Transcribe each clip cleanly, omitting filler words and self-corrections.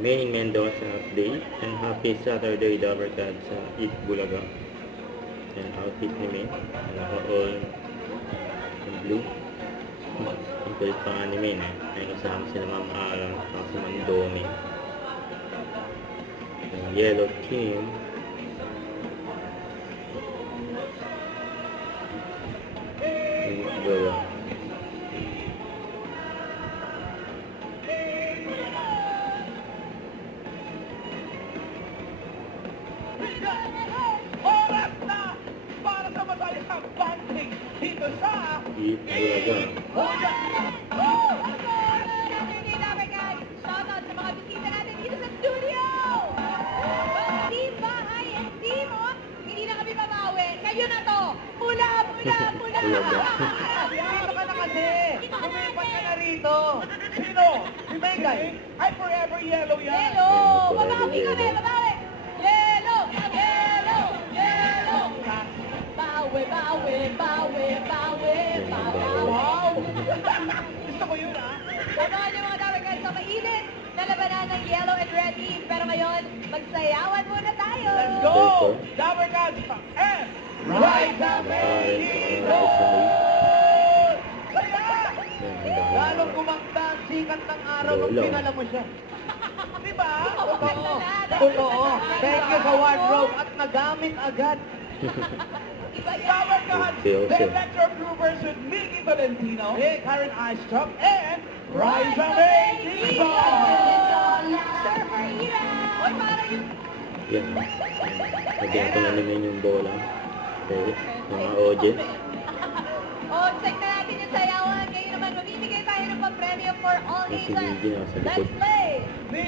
Manny Mendoza update and happy Saturday Dabarkad sa Eat Bulaga. Yan outfit ni May. Naka-all in blue. Ang kulit pa nga ni May eh. Ay kasama sila Ma'am Aram at si Mandomi. Yung yellow team. Yung blue. Oras na para sa masayang banting dito sa Eat Bulaga. Saturday namin guys! Shoutout sa mga bisita natin dito sa studio! Team Bahay and Team oh, hindi na kami babawi. Kayo na to! Pula! Dito ka na kasi! Lumipat ka na rito! Sino? Si Megay? Ay, forever yellow yan! Yellow! Babawi kami! Babawi! Yellow! Yellow! Yellow! Bawi! Wow! Gusto ko yun, ah! Abangan niyo mga dapat guys sa mainit na labanan ng yellow and red team. Pero ngayon, magsayawan muna tayo! Let's go! Dabarkad and Raisa May dito! Saya! Lalong gumanda ang sikat ng araw nung pinala mo siya. Diba? Totoo. Thank you sa wardrobe at nagamit agad. Iba yan! Dabarkad, the Electro Groovers with Milky Valentino, Karen Eichstrup, and Raisa May dito! Surfer Ira! Oy, para yung... Yan. Lagyan ko na naman yung bola. Okay. Mga audience. Check na natin yung sayawan. Ngayon naman, mamimigay tayo ng pang-premyo for all Yung si ages. Gigi nasa Let's likod. play! The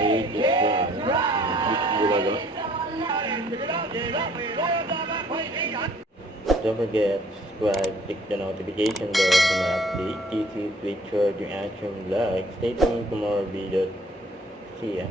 Ages Eat Bulaga. Don't forget to subscribe, click the notification bell for more update. Easy, tweet, share your action, like. Stay tuned for more videos. See ya.